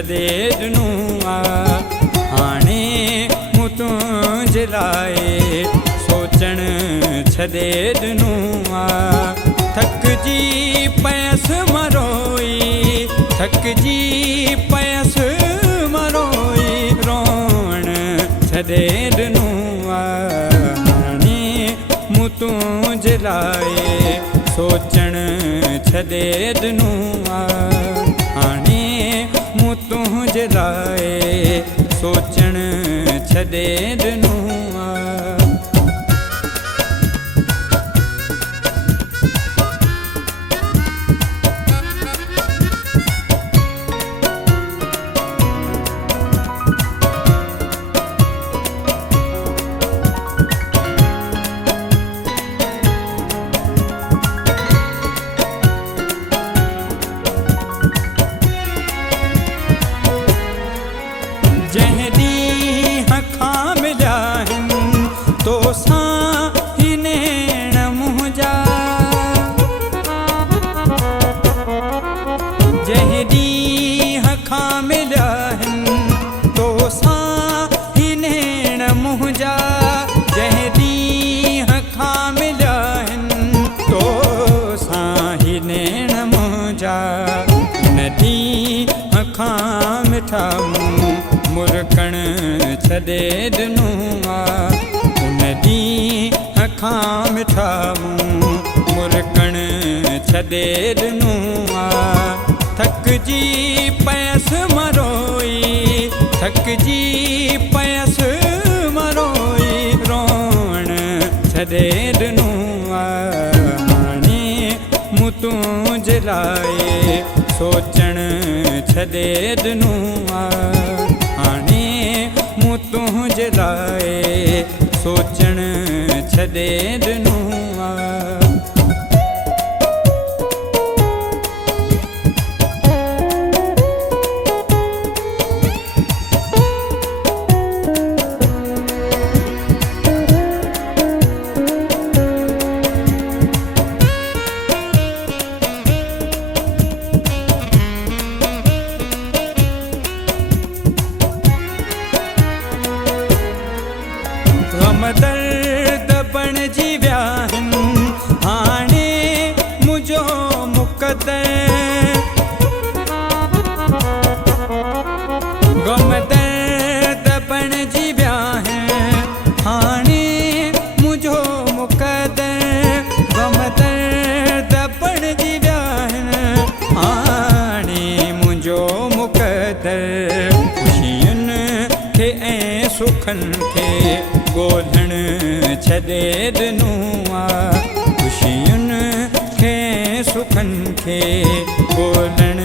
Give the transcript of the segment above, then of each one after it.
छॾे ॾिनो आहे। हाणे मूं तुंहिंजे लाइ सोचण छॾे ॾिनो आहे। थकिजी पयसि मरोई, थकिजी पयसि मरोई, रोअण छॾे ॾिनो आहे। हाणे मूं तुंहिंजे लाइ सोचण छॾे ॾिनो आहे। हाणे मूं तुंहिंजे लाइ सोचण छॾे ॾिनो आहे। जंहिं ॾींहं खां मिलिया आहिनि तोसां ही नेण मुंहिंजा, जंहिं ॾींहं खां मिलिया आहिनि तोसां ही नेण मुंहिंजा, जंहिं ॾींहं खां मिलिया आहिनि तोसां ही नेण मुंहिंजा। उन ॾींहं खां मिठा मुरकण छॾे ॾिनो आहे। उन ॾींहं खां मिठा मुरकण छॾे ॾिनो आहे। थकिजी पयसि मरोई, थकिजी पयसि मरोई, रोअण छॾे ॾिनो आहे। हाणे मूं तुंहिंजे लाइ सोचण छॾे ॾिनो आहे। हाणे मूं तुंहिंजे लाइ सोचण छॾे ॾिनो आहे। ग़म दर्द बणिजी विया आहिनि हाणे मुंहिंजो मुक़दर, ग़म दर्द बणिजी विया आहिनि हाणे मुंहिंजो मुक़दर, ग़म दर्द बणिजी विया आहिनि हाणे मुंहिंजो मुक़दर। ख़ुशियुनि खे ऐं सुखनि खे ॻोल्हण छॾे ॾिनो आहे। ख़ुशियुनि खे सुखनि खे ॻोल्हण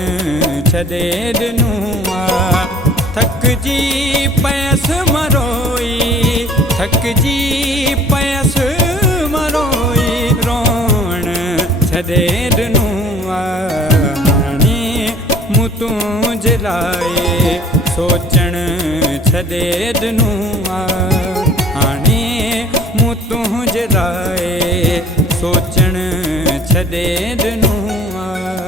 छॾे ॾिनो आहे। थकिजी पयसि मरोई, थकिजी पयसि मरोई, रोअण छॾे ॾिनो आहे। हाणे मूं तुंहिंजे लाइ सोचण छॾे ॾिनो आहे। हाणे मूं तुंहिंजे लाइ सोचण छॾे ॾिनो आहे।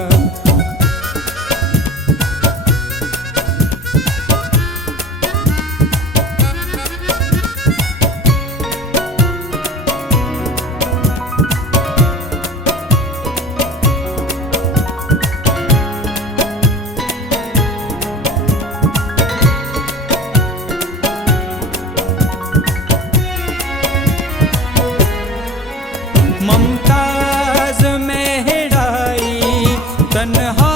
ममताज़ में हेड़ाई तन्हा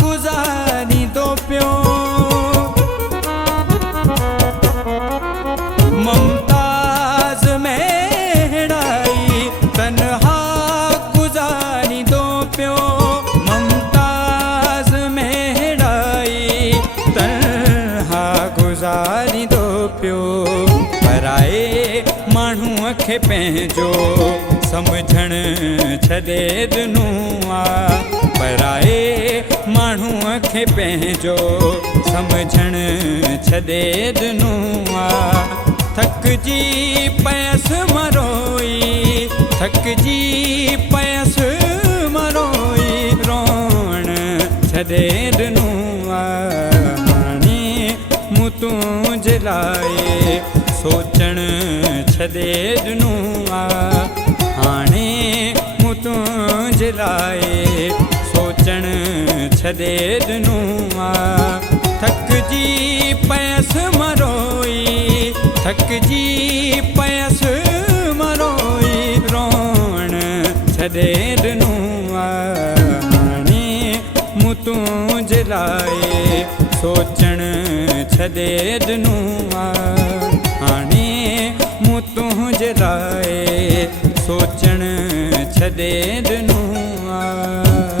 गुज़ारी दो पियो, ममताज़ में हेड़ाई तन्हा गुज़ारी दो पियो, ममताज़ में हेड़ाई तन्हा गुज़ारी दो पियो। पराए माण्हूअ खे पंहिंजो समझण छॾे ॾिनो आहे। पराए माण्हूअ खे पंहिंजो समझण छॾे ॾिनो आहे। थकिजी पयसि मरोई, थकिजी पयसि मरोई, रोअण छॾे ॾिनो आहे। तूं जलाए सोचण छॾे ॾिनो आहे हाणे मूं तूं जलाए सोचण छॾे ॾिनो आहे थकिजी पयसि मरोई थकिजी पयसि मरोई रोअण छॾे ॾिनो आहे हाणे मूं तूं जलाए सोचण छॾे ॾिनो आहे हाणे मूं तुंहिंजे लाइ सोचण छॾे ॾिनो आहे